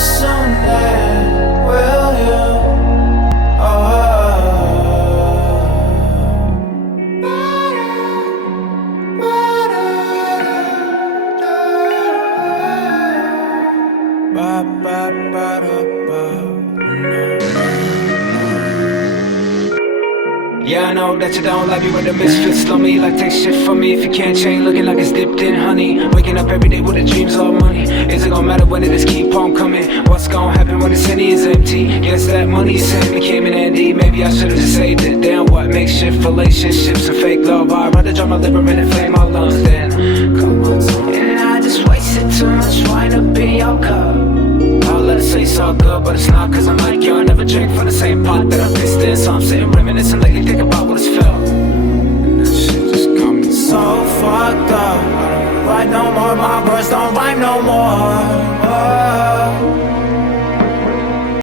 someday, will you? Yeah, I know that you don't like me when the misfits slow me. Like take shit from me if you can't change, looking like it's dipped in honey. Waking up every day with the dreams of money. Is it gonna matter when it just keep on coming? What's gonna happen when the city is empty? Guess that money sent became an handy. Maybe I should've just saved it. Damn, what makes shift relationships and fake love? I'd rather drop my liver and inflame my lungs than come on. And I just wasted too much wine up in your cup. I'll let it say it's all good, but it's not, cause I'm like you. I never drink from the same pot that I pissed in. So I'm sitting reminiscing lately, think about what it's felt. And that shit just got me so fucked up. I don't write no more, my words don't rhyme no more.